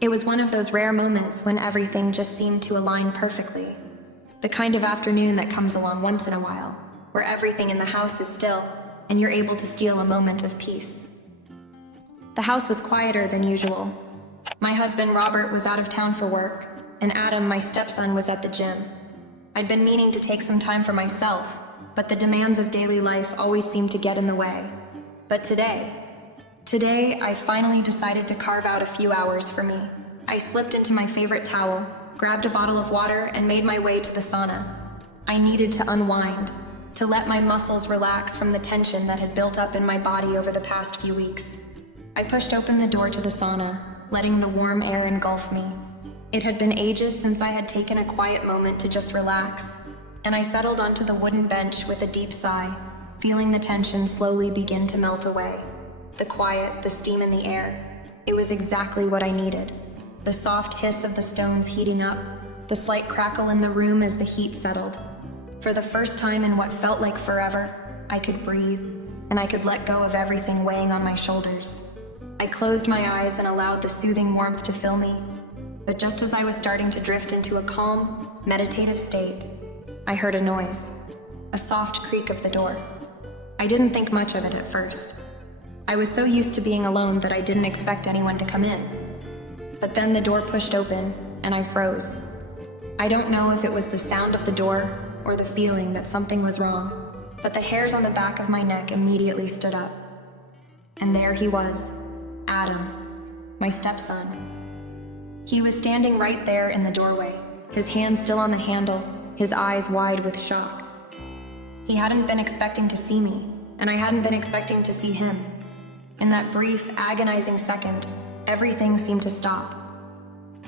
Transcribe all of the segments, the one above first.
It was one of those rare moments when everything just seemed to align perfectly. The kind of afternoon that comes along once in a while, where everything in the house is still and you're able to steal a moment of peace. The house was quieter than usual. My husband Robert was out of town for work, and Adam, my stepson, was at the gym. I'd been meaning to take some time for myself, but the demands of daily life always seemed to get in the way. But today, I finally decided to carve out a few hours for me. I slipped into my favorite towel, grabbed a bottle of water, and made my way to the sauna. I needed to unwind, to let my muscles relax from the tension that had built up in my body over the past few weeks. I pushed open the door to the sauna, letting the warm air engulf me. It had been ages since I had taken a quiet moment to just relax, and I settled onto the wooden bench with a deep sigh, feeling the tension slowly begin to melt away. The quiet, the steam in the air. It was exactly what I needed. The soft hiss of the stones heating up, the slight crackle in the room as the heat settled. For the first time in what felt like forever, I could breathe, and I could let go of everything weighing on my shoulders. I closed my eyes and allowed the soothing warmth to fill me. But just as I was starting to drift into a calm, meditative state, I heard a noise, a soft creak of the door. I didn't think much of it at first. I was so used to being alone that I didn't expect anyone to come in. But then the door pushed open, and I froze. I don't know if it was the sound of the door or the feeling that something was wrong, but the hairs on the back of my neck immediately stood up. And there he was, Adam, my stepson. He was standing right there in the doorway, his hand still on the handle, his eyes wide with shock. He hadn't been expecting to see me, and I hadn't been expecting to see him. In that brief, agonizing second, everything seemed to stop.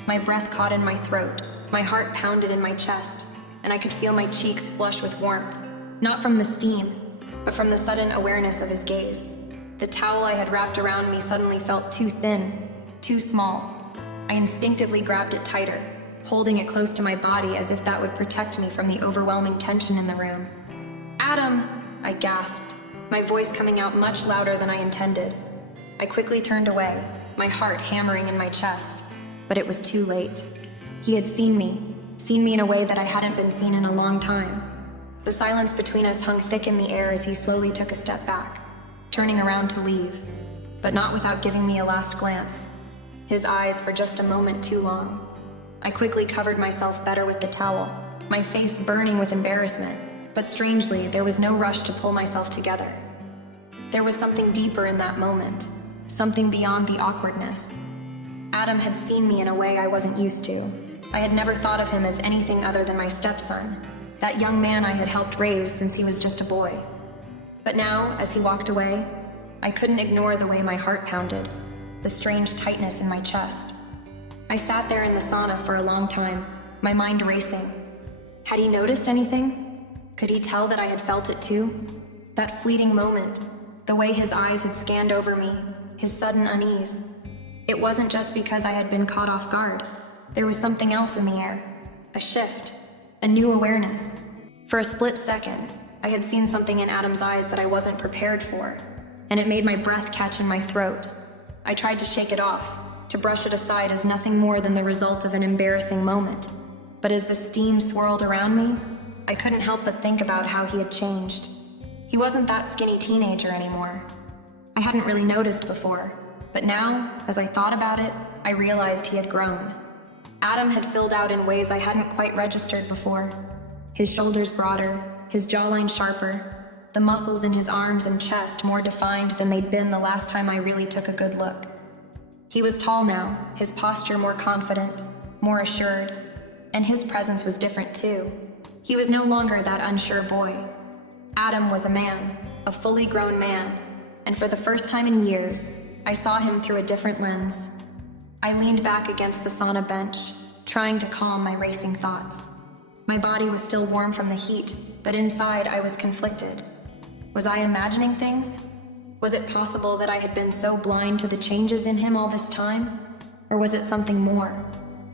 My breath caught in my throat, my heart pounded in my chest, and I could feel my cheeks flush with warmth, not from the steam, but from the sudden awareness of his gaze. The towel I had wrapped around me suddenly felt too thin, too small. I instinctively grabbed it tighter, holding it close to my body as if that would protect me from the overwhelming tension in the room. "Adam!" I gasped, my voice coming out much louder than I intended. I quickly turned away, my heart hammering in my chest, but it was too late. He had seen me in a way that I hadn't been seen in a long time. The silence between us hung thick in the air as he slowly took a step back, turning around to leave, but not without giving me a last glance. His eyes for just a moment too long. I quickly covered myself better with the towel, my face burning with embarrassment, but strangely, there was no rush to pull myself together. There was something deeper in that moment, something beyond the awkwardness. Adam had seen me in a way I wasn't used to. I had never thought of him as anything other than my stepson, that young man I had helped raise since he was just a boy. But now, as he walked away, I couldn't ignore the way my heart pounded, the strange tightness in my chest. I sat there in the sauna for a long time, my mind racing. Had he noticed anything? Could he tell that I had felt it too? That fleeting moment, the way his eyes had scanned over me, his sudden unease. It wasn't just because I had been caught off guard. There was something else in the air, a shift, a new awareness. For a split second, I had seen something in Adam's eyes that I wasn't prepared for, and it made my breath catch in my throat. I tried to shake it off, to brush it aside as nothing more than the result of an embarrassing moment. But as the steam swirled around me, I couldn't help but think about how he had changed. He wasn't that skinny teenager anymore. I hadn't really noticed before, but now, as I thought about it, I realized he had grown. Adam had filled out in ways I hadn't quite registered before. His shoulders broader, his jawline sharper, the muscles in his arms and chest more defined than they'd been the last time I really took a good look. He was tall now, his posture more confident, more assured, and his presence was different too. He was no longer that unsure boy. Adam was a man, a fully grown man, and for the first time in years, I saw him through a different lens. I leaned back against the sauna bench, trying to calm my racing thoughts. My body was still warm from the heat, but inside I was conflicted. Was I imagining things? Was it possible that I had been so blind to the changes in him all this time? Or was it something more?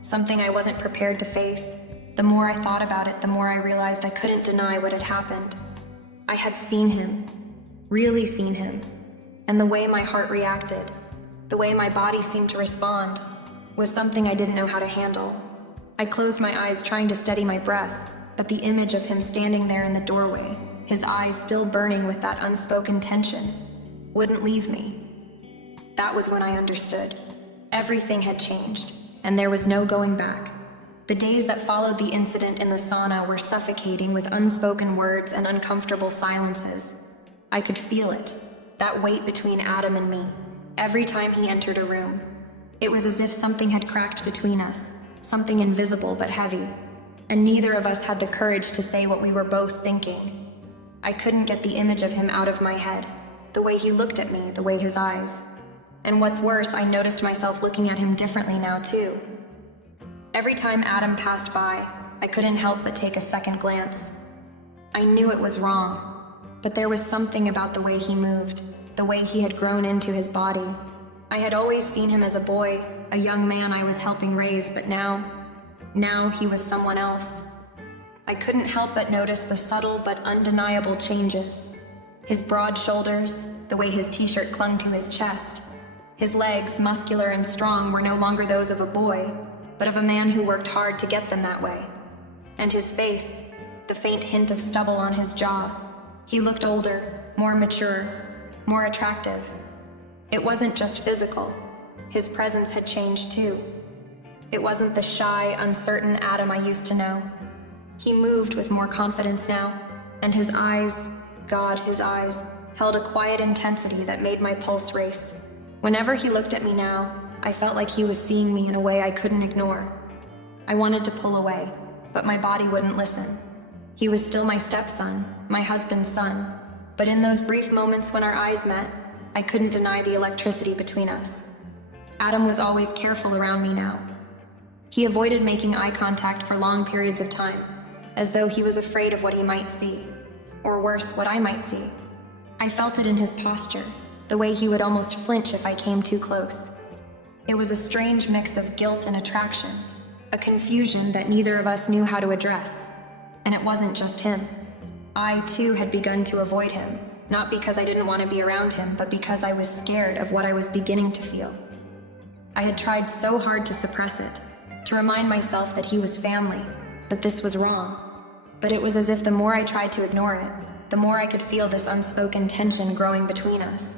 Something I wasn't prepared to face? The more I thought about it, the more I realized I couldn't deny what had happened. I had seen him, really seen him, and the way my heart reacted, the way my body seemed to respond, was something I didn't know how to handle. I closed my eyes trying to steady my breath, but the image of him standing there in the doorway, his eyes still burning with that unspoken tension, wouldn't leave me. That was when I understood. Everything had changed, and there was no going back. The days that followed the incident in the sauna were suffocating with unspoken words and uncomfortable silences. I could feel it, that weight between Adam and me, every time he entered a room. It was as if something had cracked between us, something invisible but heavy, and neither of us had the courage to say what we were both thinking. I couldn't get the image of him out of my head, the way he looked at me, the way his eyes. And what's worse, I noticed myself looking at him differently now too. Every time Adam passed by, I couldn't help but take a second glance. I knew it was wrong, but there was something about the way he moved, the way he had grown into his body. I had always seen him as a boy, a young man I was helping raise, but now he was someone else. I couldn't help but notice the subtle but undeniable changes. His broad shoulders, the way his t-shirt clung to his chest. His legs, muscular and strong, were no longer those of a boy, but of a man who worked hard to get them that way. And his face, the faint hint of stubble on his jaw. He looked older, more mature, more attractive. It wasn't just physical. His presence had changed too. It wasn't the shy, uncertain Adam I used to know. He moved with more confidence now, and his eyes, God, his eyes, held a quiet intensity that made my pulse race. Whenever he looked at me now, I felt like he was seeing me in a way I couldn't ignore. I wanted to pull away, but my body wouldn't listen. He was still my stepson, my husband's son, but in those brief moments when our eyes met, I couldn't deny the electricity between us. Adam was always careful around me now. He avoided making eye contact for long periods of time, as though he was afraid of what he might see, or worse, what I might see. I felt it in his posture, the way he would almost flinch if I came too close. It was a strange mix of guilt and attraction, a confusion that neither of us knew how to address. And it wasn't just him. I, too, had begun to avoid him, not because I didn't want to be around him, but because I was scared of what I was beginning to feel. I had tried so hard to suppress it, to remind myself that he was family, that this was wrong. But it was as if the more I tried to ignore it, the more I could feel this unspoken tension growing between us.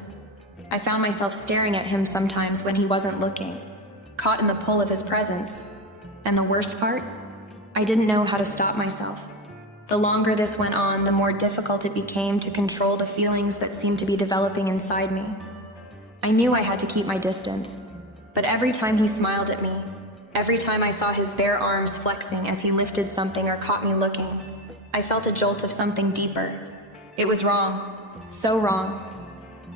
I found myself staring at him sometimes when he wasn't looking, caught in the pull of his presence. And the worst part? I didn't know how to stop myself. The longer this went on, the more difficult it became to control the feelings that seemed to be developing inside me. I knew I had to keep my distance, but every time he smiled at me, every time I saw his bare arms flexing as he lifted something or caught me looking, I felt a jolt of something deeper. It was wrong, so wrong,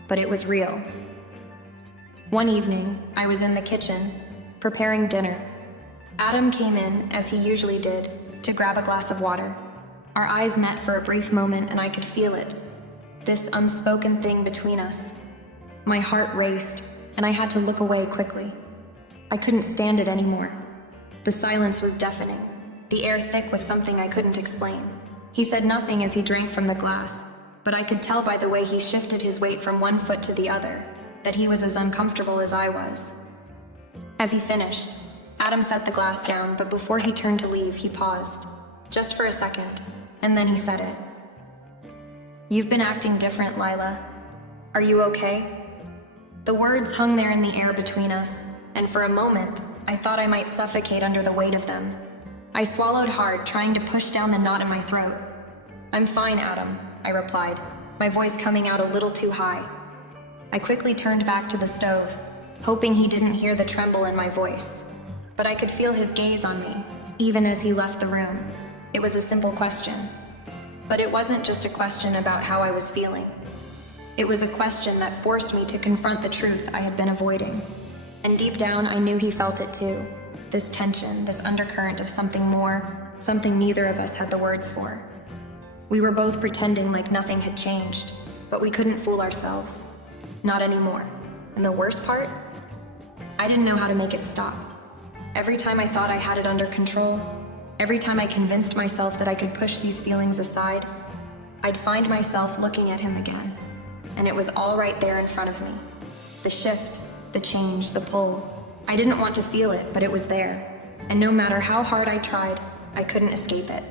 but it was real. One evening, I was in the kitchen, preparing dinner. Adam came in, as he usually did, to grab a glass of water. Our eyes met for a brief moment and I could feel it, this unspoken thing between us. My heart raced, and I had to look away quickly. I couldn't stand it anymore. The silence was deafening, the air thick with something I couldn't explain. He said nothing as he drank from the glass, but I could tell by the way he shifted his weight from one foot to the other that he was as uncomfortable as I was. As he finished, Adam set the glass down, but before he turned to leave, he paused, just for a second, and then he said it. "You've been acting different, Lila. Are you okay?" The words hung there in the air between us, and for a moment, I thought I might suffocate under the weight of them. I swallowed hard, trying to push down the knot in my throat. "I'm fine, Adam," I replied, my voice coming out a little too high. I quickly turned back to the stove, hoping he didn't hear the tremble in my voice. But I could feel his gaze on me, even as he left the room. It was a simple question. But it wasn't just a question about how I was feeling. It was a question that forced me to confront the truth I had been avoiding. And deep down, I knew he felt it too. This tension, this undercurrent of something more, something neither of us had the words for. We were both pretending like nothing had changed, but we couldn't fool ourselves. Not anymore. And the worst part? I didn't know how to make it stop. Every time I thought I had it under control, every time I convinced myself that I could push these feelings aside, I'd find myself looking at him again. And it was all right there in front of me. The shift, the change, the pull. I didn't want to feel it, but it was there, and no matter how hard I tried, I couldn't escape it.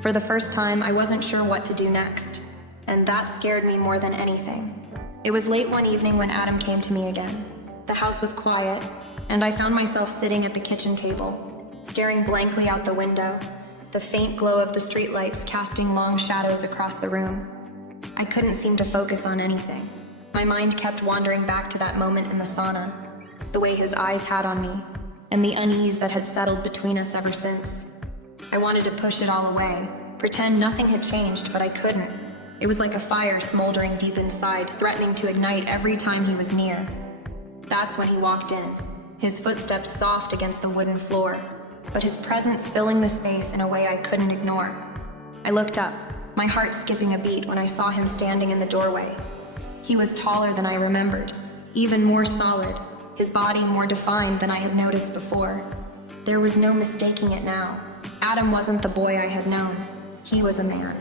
For the first time, I wasn't sure what to do next, and that scared me more than anything. It was late one evening when Adam came to me again. The house was quiet, and I found myself sitting at the kitchen table, staring blankly out the window, the faint glow of the streetlights casting long shadows across the room. I couldn't seem to focus on anything. My mind kept wandering back to that moment in the sauna, the way his eyes had on me, and the unease that had settled between us ever since. I wanted to push it all away, pretend nothing had changed, but I couldn't. It was like a fire smoldering deep inside, threatening to ignite every time he was near. That's when he walked in, his footsteps soft against the wooden floor, but his presence filling the space in a way I couldn't ignore. I looked up, my heart skipping a beat when I saw him standing in the doorway. He was taller than I remembered, even more solid, his body more defined than I had noticed before. There was no mistaking it now. Adam wasn't the boy I had known. He was a man.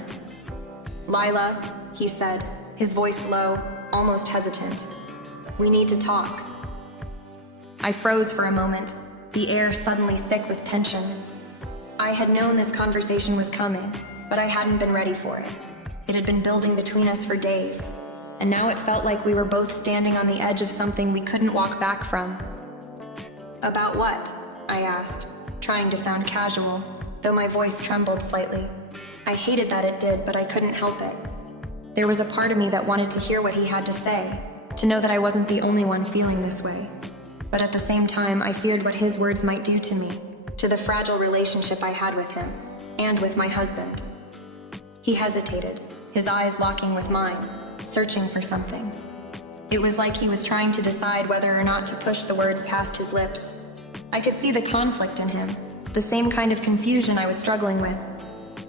"Lila," he said, his voice low, almost hesitant. "We need to talk." I froze for a moment, the air suddenly thick with tension. I had known this conversation was coming, but I hadn't been ready for it. It had been building between us for days, and now it felt like we were both standing on the edge of something we couldn't walk back from. "About what?" I asked, trying to sound casual, though my voice trembled slightly. I hated that it did, but I couldn't help it. There was a part of me that wanted to hear what he had to say, to know that I wasn't the only one feeling this way. But at the same time, I feared what his words might do to me, to the fragile relationship I had with him, and with my husband. He hesitated, his eyes locking with mine, searching for something. It was like he was trying to decide whether or not to push the words past his lips. I could see the conflict in him, the same kind of confusion I was struggling with.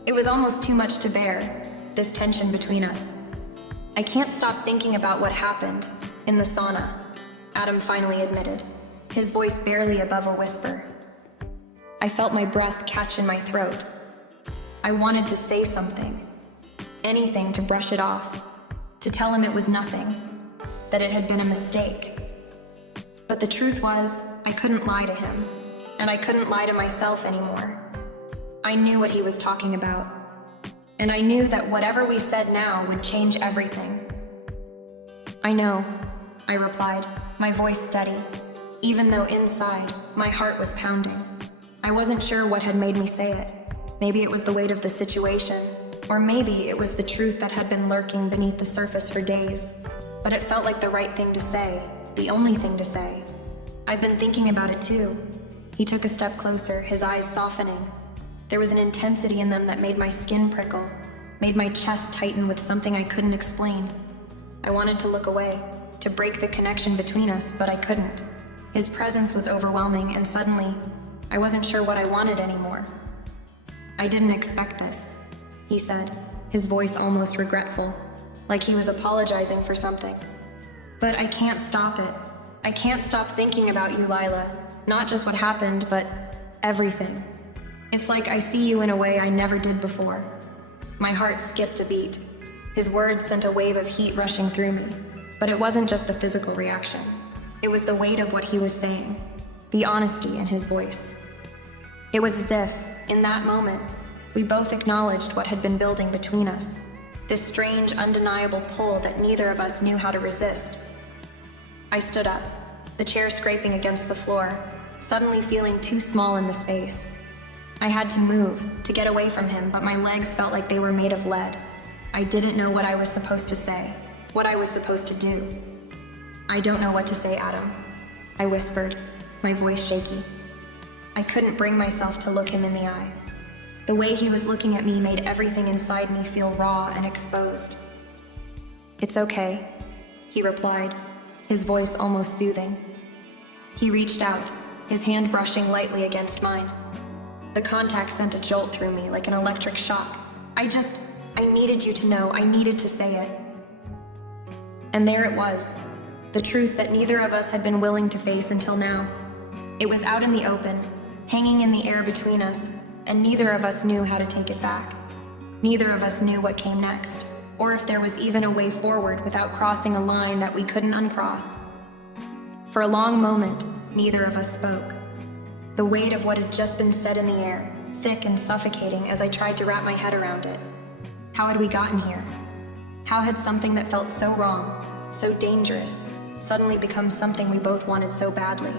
It was almost too much to bear, this tension between us. "I can't stop thinking about what happened in the sauna," Adam finally admitted, his voice barely above a whisper. I felt my breath catch in my throat. I wanted to say something, anything to brush it off, to tell him it was nothing, that it had been a mistake. But the truth was, I couldn't lie to him, and I couldn't lie to myself anymore. I knew what he was talking about, and I knew that whatever we said now would change everything. "I know," I replied, my voice steady, even though inside, my heart was pounding. I wasn't sure what had made me say it. Maybe it was the weight of the situation, or maybe it was the truth that had been lurking beneath the surface for days. But it felt like the right thing to say, the only thing to say. "I've been thinking about it too." He took a step closer, his eyes softening. There was an intensity in them that made my skin prickle, made my chest tighten with something I couldn't explain. I wanted to look away, to break the connection between us, but I couldn't. His presence was overwhelming, and suddenly, I wasn't sure what I wanted anymore. "I didn't expect this," he said, his voice almost regretful, like he was apologizing for something. "But I can't stop it. I can't stop thinking about you, Lila. Not just what happened, but everything. It's like I see you in a way I never did before." My heart skipped a beat. His words sent a wave of heat rushing through me. But it wasn't just the physical reaction. It was the weight of what he was saying, the honesty in his voice. It was as if, in that moment, we both acknowledged what had been building between us, this strange, undeniable pull that neither of us knew how to resist. I stood up, the chair scraping against the floor, suddenly feeling too small in the space. I had to move, to get away from him, but my legs felt like they were made of lead. I didn't know what I was supposed to say, what I was supposed to do. "I don't know what to say, Adam," I whispered, my voice shaky. I couldn't bring myself to look him in the eye. The way he was looking at me made everything inside me feel raw and exposed. "It's okay," he replied, his voice almost soothing. He reached out, his hand brushing lightly against mine. The contact sent a jolt through me like an electric shock. I needed you to know, I needed to say it. And there it was, the truth that neither of us had been willing to face until now. It was out in the open, hanging in the air between us, and neither of us knew how to take it back. Neither of us knew what came next, or if there was even a way forward without crossing a line that we couldn't uncross. For a long moment, neither of us spoke. The weight of what had just been said in the air, thick and suffocating as I tried to wrap my head around it. How had we gotten here? How had something that felt so wrong, so dangerous, suddenly become something we both wanted so badly?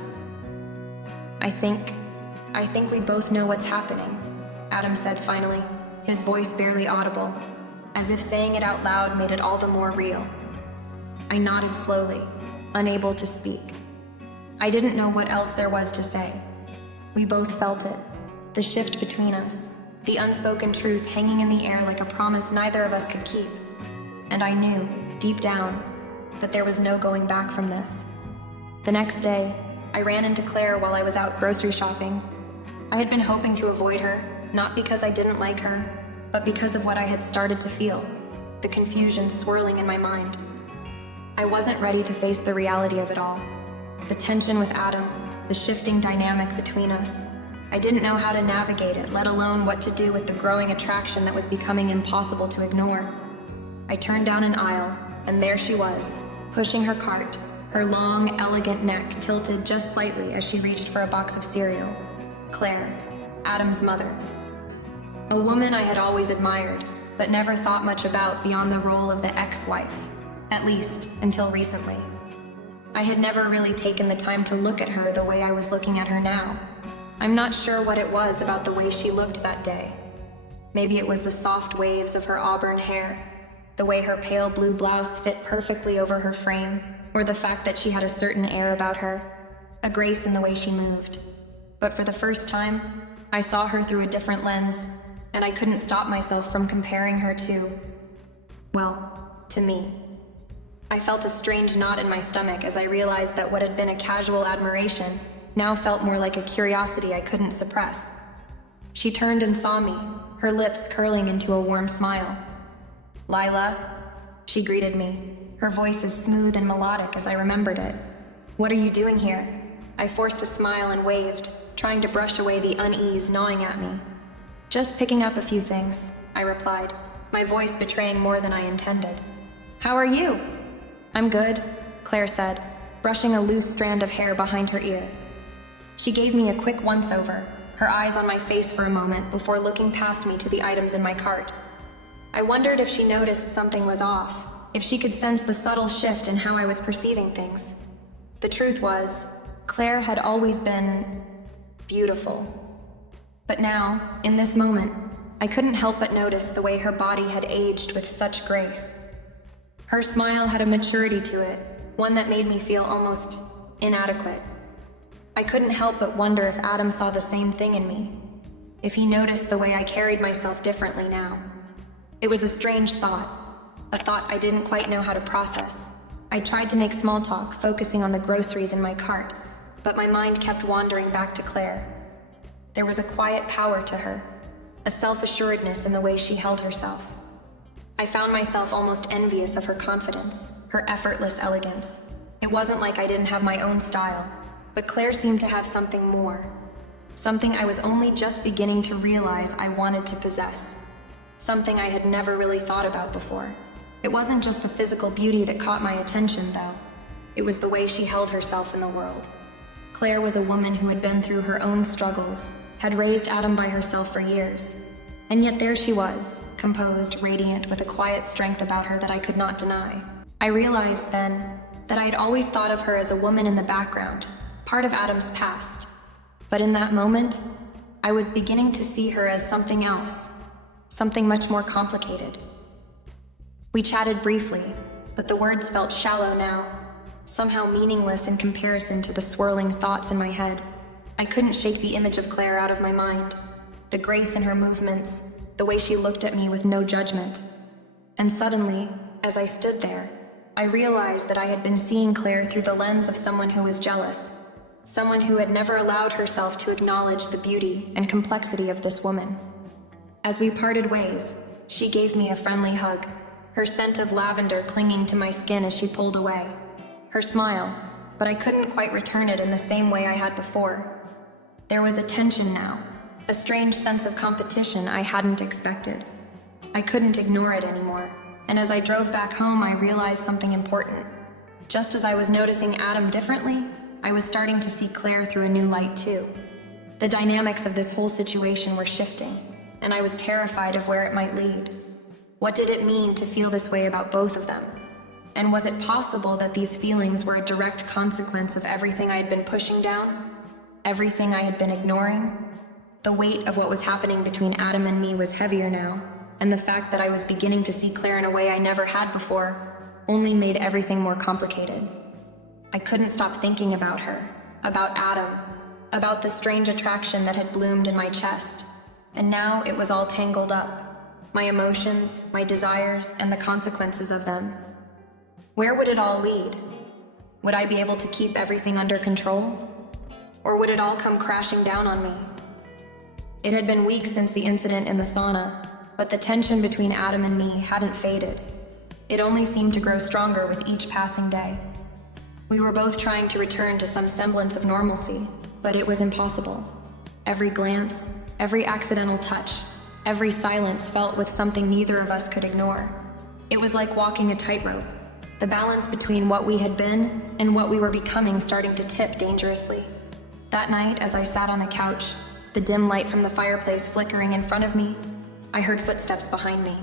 I think we both know what's happening, Adam said finally, his voice barely audible, as if saying it out loud made it all the more real. I nodded slowly, unable to speak. I didn't know what else there was to say. We both felt it, the shift between us, the unspoken truth hanging in the air like a promise neither of us could keep. And I knew, deep down, that there was no going back from this. The next day, I ran into Claire while I was out grocery shopping. I had been hoping to avoid her, not because I didn't like her, but because of what I had started to feel, the confusion swirling in my mind. I wasn't ready to face the reality of it all. The tension with Adam, the shifting dynamic between us. I didn't know how to navigate it, let alone what to do with the growing attraction that was becoming impossible to ignore. I turned down an aisle, and there she was, pushing her cart, her long, elegant neck tilted just slightly as she reached for a box of cereal. Claire, Adam's mother. A woman I had always admired, but never thought much about beyond the role of the ex-wife, at least until recently. I had never really taken the time to look at her the way I was looking at her now. I'm not sure what it was about the way she looked that day. Maybe it was the soft waves of her auburn hair, the way her pale blue blouse fit perfectly over her frame, or the fact that she had a certain air about her, a grace in the way she moved. But for the first time, I saw her through a different lens, and I couldn't stop myself from comparing her to me. I felt a strange knot in my stomach as I realized that what had been a casual admiration now felt more like a curiosity I couldn't suppress. She turned and saw me, her lips curling into a warm smile. "Lila," she greeted me, her voice as smooth and melodic as I remembered it. "What are you doing here?" I forced a smile and waved, trying to brush away the unease gnawing at me. "Just picking up a few things," I replied, my voice betraying more than I intended. "How are you?" "I'm good," Claire said, brushing a loose strand of hair behind her ear. She gave me a quick once-over, her eyes on my face for a moment before looking past me to the items in my cart. I wondered if she noticed something was off, if she could sense the subtle shift in how I was perceiving things. The truth was, Claire had always been beautiful. But now, in this moment, I couldn't help but notice the way her body had aged with such grace. Her smile had a maturity to it, one that made me feel almost inadequate. I couldn't help but wonder if Adam saw the same thing in me, if he noticed the way I carried myself differently now. It was a strange thought, a thought I didn't quite know how to process. I tried to make small talk, focusing on the groceries in my cart, but my mind kept wandering back to Claire. There was a quiet power to her, a self-assuredness in the way she held herself. I found myself almost envious of her confidence, her effortless elegance. It wasn't like I didn't have my own style, but Claire seemed to have something more, something I was only just beginning to realize I wanted to possess, something I had never really thought about before. It wasn't just the physical beauty that caught my attention, though. It was the way she held herself in the world. Claire was a woman who had been through her own struggles, had raised Adam by herself for years, and yet there she was, composed, radiant, with a quiet strength about her that I could not deny. I realized then that I had always thought of her as a woman in the background, part of Adam's past. But in that moment, I was beginning to see her as something else, something much more complicated. We chatted briefly, but the words felt shallow now, somehow meaningless in comparison to the swirling thoughts in my head. I couldn't shake the image of Claire out of my mind, the grace in her movements, the way she looked at me with no judgment. And suddenly, as I stood there, I realized that I had been seeing Claire through the lens of someone who was jealous, someone who had never allowed herself to acknowledge the beauty and complexity of this woman. As we parted ways, she gave me a friendly hug, her scent of lavender clinging to my skin as she pulled away. Her smile, but I couldn't quite return it in the same way I had before. There was a tension now, a strange sense of competition I hadn't expected. I couldn't ignore it anymore, and as I drove back home, I realized something important. Just as I was noticing Adam differently, I was starting to see Claire through a new light too. The dynamics of this whole situation were shifting, and I was terrified of where it might lead. What did it mean to feel this way about both of them? And was it possible that these feelings were a direct consequence of everything I had been pushing down? Everything I had been ignoring? The weight of what was happening between Adam and me was heavier now, and the fact that I was beginning to see Claire in a way I never had before only made everything more complicated. I couldn't stop thinking about her, about Adam, about the strange attraction that had bloomed in my chest, and now it was all tangled up. My emotions, my desires, and the consequences of them. Where would it all lead? Would I be able to keep everything under control? Or would it all come crashing down on me? It had been weeks since the incident in the sauna, but the tension between Adam and me hadn't faded. It only seemed to grow stronger with each passing day. We were both trying to return to some semblance of normalcy, but it was impossible. Every glance, every accidental touch, every silence felt with something neither of us could ignore. It was like walking a tightrope, the balance between what we had been and what we were becoming starting to tip dangerously. That night, as I sat on the couch, the dim light from the fireplace flickering in front of me, I heard footsteps behind me.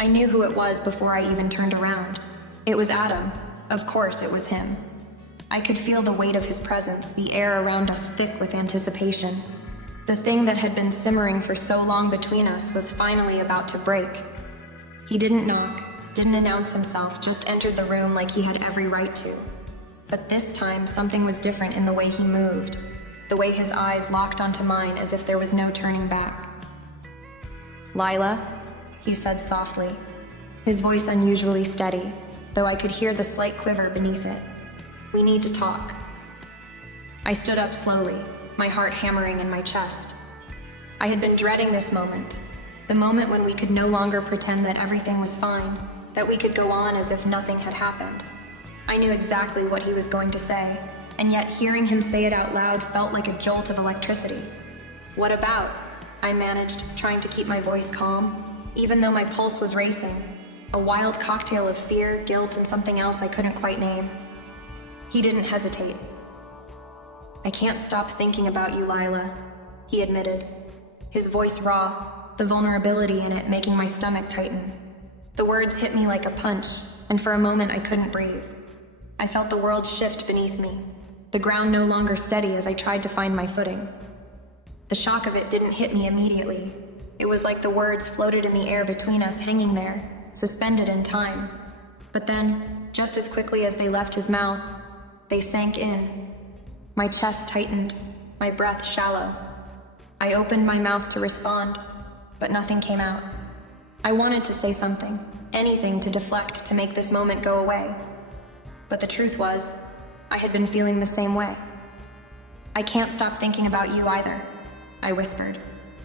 I knew who it was before I even turned around. It was Adam. Of course, it was him. I could feel the weight of his presence, the air around us thick with anticipation. The thing that had been simmering for so long between us was finally about to break. He didn't knock, didn't announce himself, just entered the room like he had every right to. But this time, something was different in the way he moved, the way his eyes locked onto mine as if there was no turning back. "Lila," he said softly, his voice unusually steady, though I could hear the slight quiver beneath it. "We need to talk." I stood up slowly, my heart hammering in my chest. I had been dreading this moment, the moment when we could no longer pretend that everything was fine, that we could go on as if nothing had happened. I knew exactly what he was going to say, and yet hearing him say it out loud felt like a jolt of electricity. "What about?" I managed, trying to keep my voice calm, even though my pulse was racing, a wild cocktail of fear, guilt, and something else I couldn't quite name. He didn't hesitate. "I can't stop thinking about you, Lila," he admitted, his voice raw, the vulnerability in it making my stomach tighten. The words hit me like a punch, and for a moment I couldn't breathe. I felt the world shift beneath me, the ground no longer steady as I tried to find my footing. The shock of it didn't hit me immediately. It was like the words floated in the air between us, hanging there, suspended in time. But then, just as quickly as they left his mouth, they sank in. My chest tightened, my breath shallow. I opened my mouth to respond, but nothing came out. I wanted to say something, anything to deflect, to make this moment go away. But the truth was, I had been feeling the same way. "I can't stop thinking about you either," I whispered,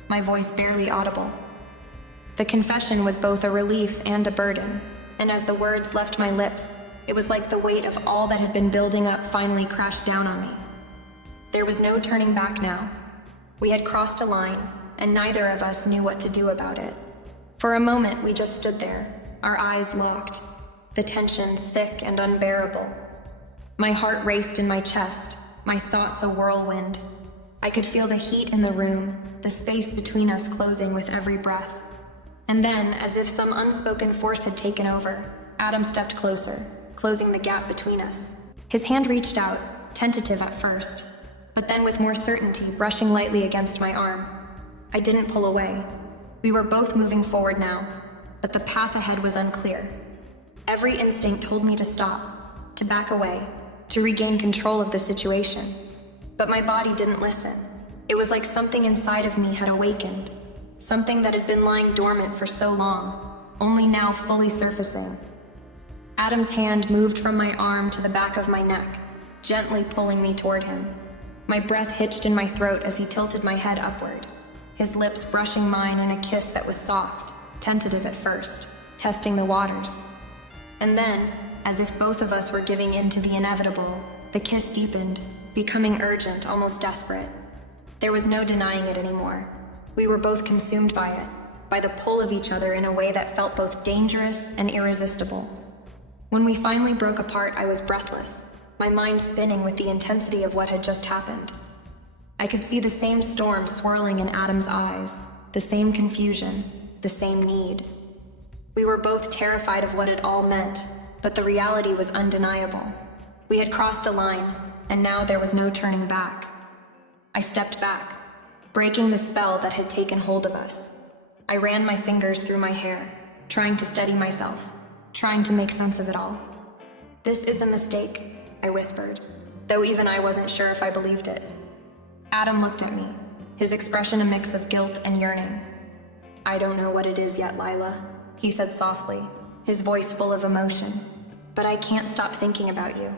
my voice barely audible. The confession was both a relief and a burden, and as the words left my lips, it was like the weight of all that had been building up finally crashed down on me. There was no turning back now. We had crossed a line, and neither of us knew what to do about it. For a moment, we just stood there, our eyes locked, the tension thick and unbearable. My heart raced in my chest, my thoughts a whirlwind. I could feel the heat in the room, the space between us closing with every breath. And then, as if some unspoken force had taken over, Adam stepped closer, closing the gap between us. His hand reached out, tentative at first, but then with more certainty, brushing lightly against my arm. I didn't pull away. We were both moving forward now, but the path ahead was unclear. Every instinct told me to stop, to back away, to regain control of the situation. But my body didn't listen. It was like something inside of me had awakened, something that had been lying dormant for so long, only now fully surfacing. Adam's hand moved from my arm to the back of my neck, gently pulling me toward him. My breath hitched in my throat as he tilted my head upward, his lips brushing mine in a kiss that was soft, tentative at first, testing the waters. And then, as if both of us were giving in to the inevitable, the kiss deepened, becoming urgent, almost desperate. There was no denying it anymore. We were both consumed by it, by the pull of each other in a way that felt both dangerous and irresistible. When we finally broke apart, I was breathless. my mind spinning with the intensity of what had just happened. I could see the same storm swirling in Adam's eyes, the same confusion, the same need. We were both terrified of what it all meant, but the reality was undeniable. We had crossed a line, and now there was no turning back. I stepped back, breaking the spell that had taken hold of us. I ran my fingers through my hair, trying to steady myself, trying to make sense of it all. "This is a mistake," I whispered, though even I wasn't sure if I believed it. Adam looked at me, his expression a mix of guilt and yearning. "I don't know what it is yet, Lila," he said softly, his voice full of emotion, "but I can't stop thinking about you."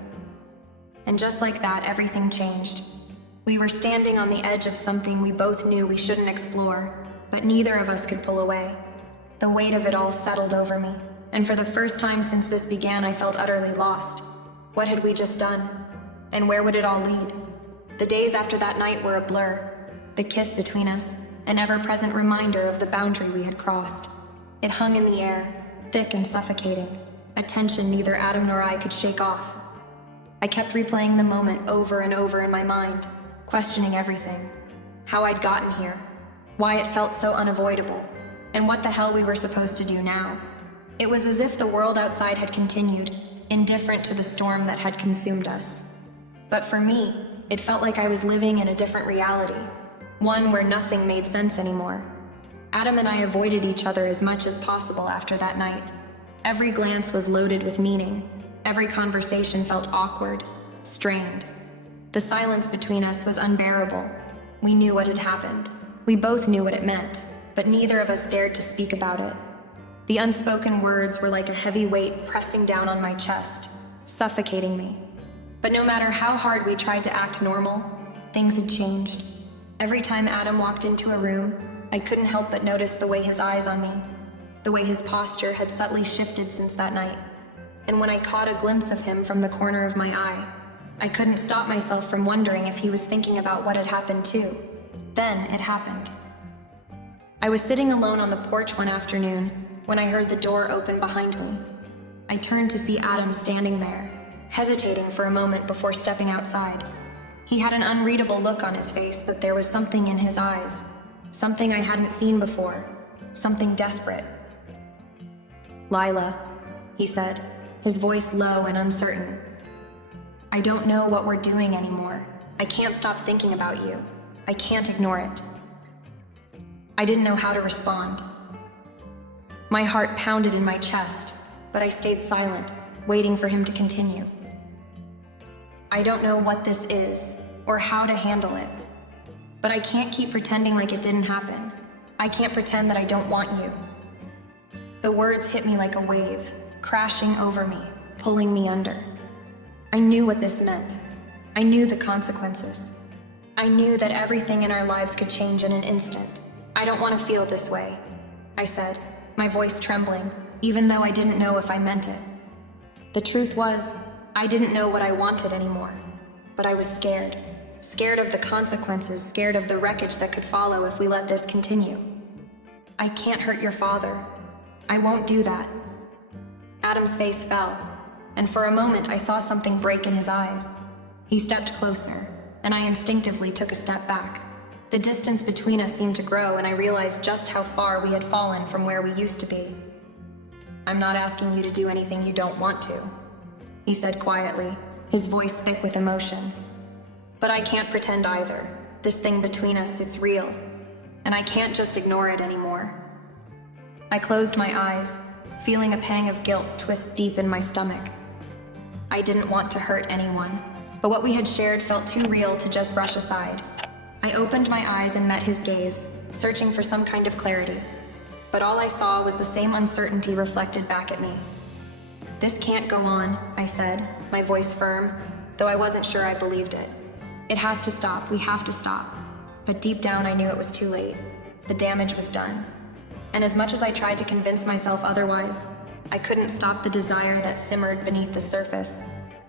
And just like that, everything changed. We were standing on the edge of something we both knew we shouldn't explore, but neither of us could pull away. The weight of it all settled over me, and for the first time since this began, I felt utterly lost. What had we just done? And where would it all lead? The days after that night were a blur. The kiss between us, an ever-present reminder of the boundary we had crossed. It hung in the air, thick and suffocating, a tension neither Adam nor I could shake off. I kept replaying the moment over and over in my mind, questioning everything. How I'd gotten here, why it felt so unavoidable, and what the hell we were supposed to do now. It was as if the world outside had continued, indifferent to the storm that had consumed us. But for me, it felt like I was living in a different reality, one where nothing made sense anymore. Adam and I avoided each other as much as possible after that night. Every glance was loaded with meaning. Every conversation felt awkward, strained. The silence between us was unbearable. We knew what had happened. We both knew what it meant, but neither of us dared to speak about it. The unspoken words were like a heavy weight pressing down on my chest, suffocating me. But no matter how hard we tried to act normal, things had changed. Every time Adam walked into a room, I couldn't help but notice the way his eyes on me, the way his posture had subtly shifted since that night. And when I caught a glimpse of him from the corner of my eye, I couldn't stop myself from wondering if he was thinking about what had happened too. Then it happened. I was sitting alone on the porch one afternoon when I heard the door open behind me. I turned to see Adam standing there, hesitating for a moment before stepping outside. He had an unreadable look on his face, but there was something in his eyes, something I hadn't seen before, something desperate. "Lila," he said, his voice low and uncertain. "I don't know what we're doing anymore. I can't stop thinking about you. I can't ignore it." I didn't know how to respond. My heart pounded in my chest, but I stayed silent, waiting for him to continue. "I don't know what this is, or how to handle it. But I can't keep pretending like it didn't happen. I can't pretend that I don't want you." The words hit me like a wave, crashing over me, pulling me under. I knew what this meant. I knew the consequences. I knew that everything in our lives could change in an instant. "I don't want to feel this way," I said, my voice trembling, even though I didn't know if I meant it. The truth was, I didn't know what I wanted anymore, but I was scared. Scared of the consequences, scared of the wreckage that could follow if we let this continue. "I can't hurt your father. I won't do that." Adam's face fell, and for a moment I saw something break in his eyes. He stepped closer, and I instinctively took a step back. The distance between us seemed to grow, and I realized just how far we had fallen from where we used to be. "I'm not asking you to do anything you don't want to," he said quietly, his voice thick with emotion. "But I can't pretend either. This thing between us, it's real, and I can't just ignore it anymore." I closed my eyes, feeling a pang of guilt twist deep in my stomach. I didn't want to hurt anyone, but what we had shared felt too real to just brush aside. I opened my eyes and met his gaze, searching for some kind of clarity. But all I saw was the same uncertainty reflected back at me. "This can't go on," I said, my voice firm, though I wasn't sure I believed it. "It has to stop, we have to stop." But deep down I knew it was too late. The damage was done. And as much as I tried to convince myself otherwise, I couldn't stop the desire that simmered beneath the surface,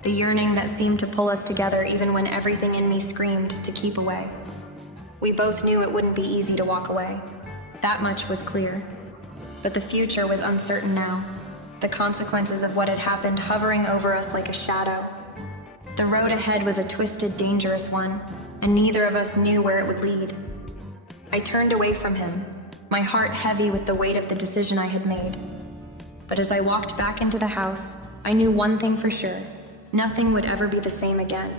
the yearning that seemed to pull us together even when everything in me screamed to keep away. We both knew it wouldn't be easy to walk away. That much was clear. But the future was uncertain now, the consequences of what had happened hovering over us like a shadow. The road ahead was a twisted, dangerous one, and neither of us knew where it would lead. I turned away from him, my heart heavy with the weight of the decision I had made. But as I walked back into the house, I knew one thing for sure: nothing would ever be the same again.